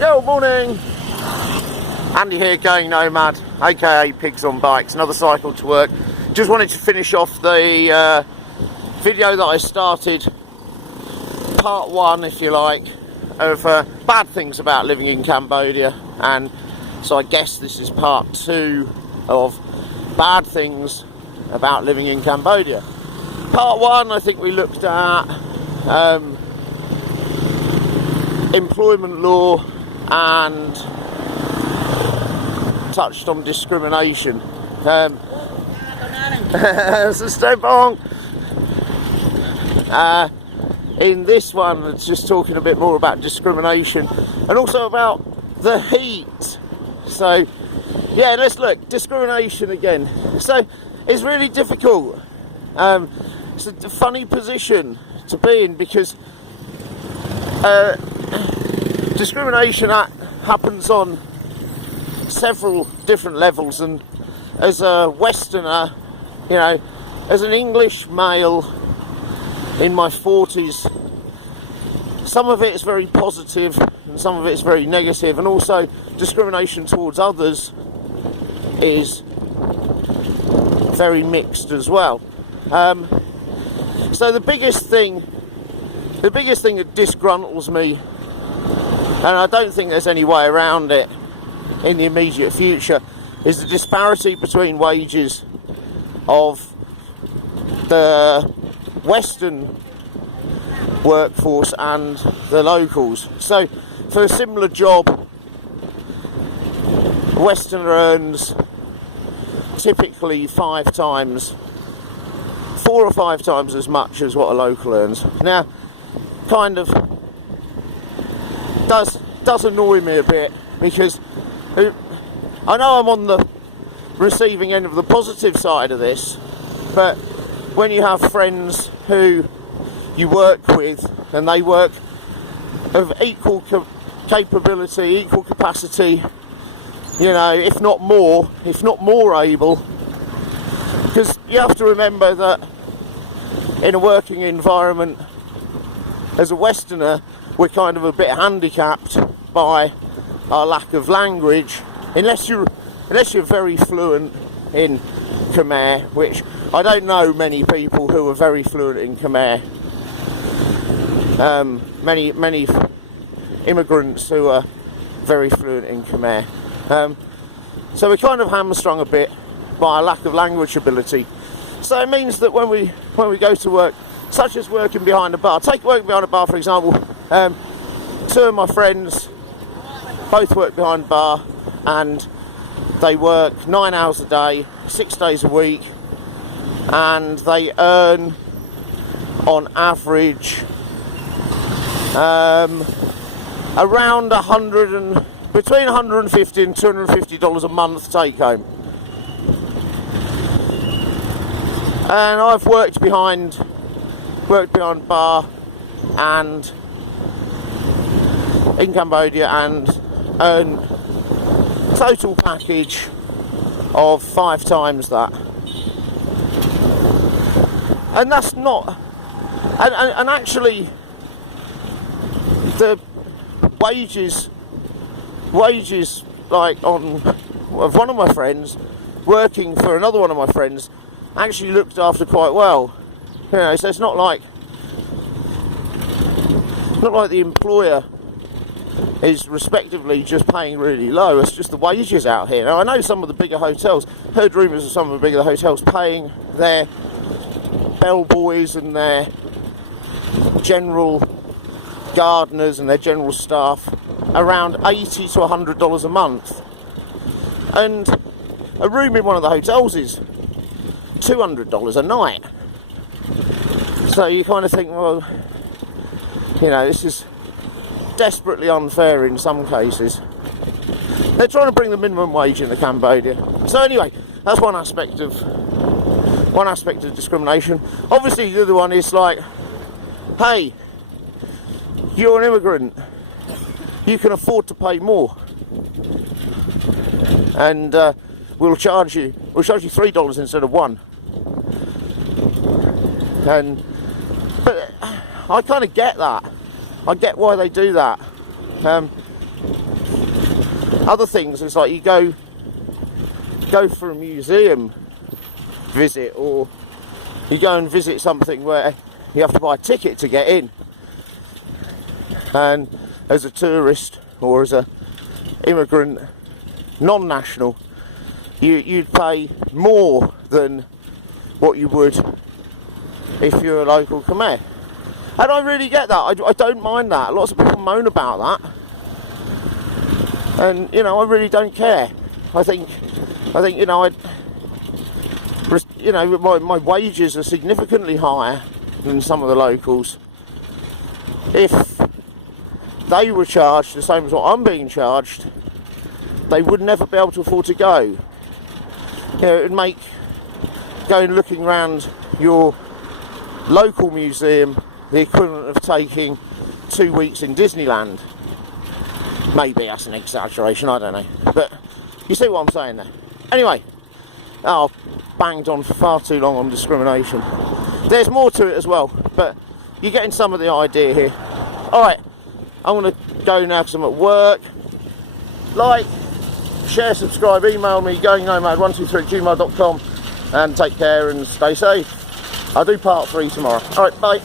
Yo, morning! Andy here, Going Nomad, aka Pigs on Bikes, another cycle to work. Just wanted to finish off the video that I started, part one if you like, of bad things about living in Cambodia, and so I guess this is part two of bad things about living in Cambodia. Part one, I think we looked at employment law and touched on discrimination. In this one, it's just talking a bit more about discrimination and also about the heat. So, yeah, let's look. Discrimination again. So, it's really difficult. It's a funny position to be in because discrimination happens on several different levels, and as a Westerner, you know, as an English male in my 40s, some of it is very positive and some of it is very negative, and also discrimination towards others is very mixed as well. So the biggest thing that disgruntles me, and I don't think there's any way around it in the immediate future, is the disparity between wages of the Western workforce and the locals. So for a similar job, a Westerner earns typically 4 or 5 times as much as what a local earns. Now, kind of does annoy me a bit, because I know I'm on the receiving end of the positive side of this, but when you have friends who you work with and they work of equal capability, equal capacity, you know, if not more able, because you have to remember that in a working environment as a Westerner, we're kind of a bit handicapped by our lack of language, unless you're very fluent in Khmer, which I don't know many people who are very fluent in Khmer. Many immigrants who are very fluent in Khmer. So we're kind of hamstrung a bit by our lack of language ability. So it means that when we go to work, such as working behind a bar, take working behind a bar for example, 2 of my friends both work behind a bar, and they work 9 hours a day, 6 days a week, and they earn on average around between $150 and $250 a month take home. And I've worked behind a bar and in Cambodia and earn total package of 5 times that. And that's not, and actually the wages like of one of my friends working for another one of my friends actually looked after quite well. You know, so it's not like the employer is respectively just paying really low. It's just the wages out here. Now I know some of the bigger hotels, heard rumours of some of the bigger hotels paying their bellboys and their general gardeners and their general staff around $80 to $100 a month, and a room in one of the hotels is $200 a night. So you kind of think, well, you know, this is desperately unfair in some cases. They're trying to bring the minimum wage into Cambodia. So anyway, that's one aspect of discrimination. Obviously the other one is like, hey, you're an immigrant, you can afford to pay more, and we'll charge you $3 instead of $1. But I kind of get that. I get why they do that. other things. It's like you go for a museum visit, or you go and visit something where you have to buy a ticket to get in, and as a tourist or as a immigrant non-national, you'd pay more than what you would if you're a local Khmer. And I really get that. I don't mind that. Lots of people moan about that, and I really don't care. I think my wages are significantly higher than some of the locals. If they were charged the same as what I'm being charged, they would never be able to afford to go. It would make going looking around your local museum the equivalent of taking 2 weeks in Disneyland. Maybe that's an exaggeration, I don't know. But you see what I'm saying there. Anyway, I've banged on for far too long on discrimination. There's more to it as well, but you're getting some of the idea here. Alright, I'm going to go now because I'm at work. Like, share, subscribe, email me, goingnomad123@gmail.com, and take care and stay safe. I'll do part 3 tomorrow. Alright, bye.